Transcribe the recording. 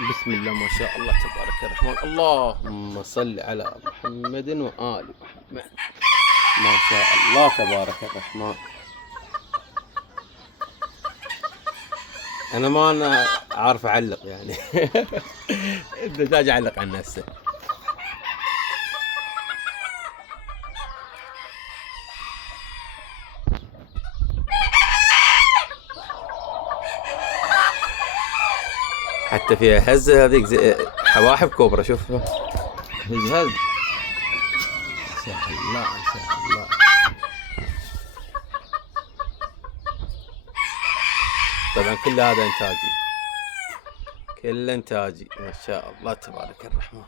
بسم الله ما شاء الله تبارك الرحمن. اللهم صل على محمد وآل محمد. ما شاء الله تبارك الرحمن. أنا عارف أعلق يعني. الدجاج أعلق عن نفسه. حتى فيها هزة هذيك حواحب كوبرا شوفها. هز هز. ما شاء الله ما شاء الله. طبعا كل هذا إنتاجي، كل إنتاجي ما شاء الله تبارك الرحمن.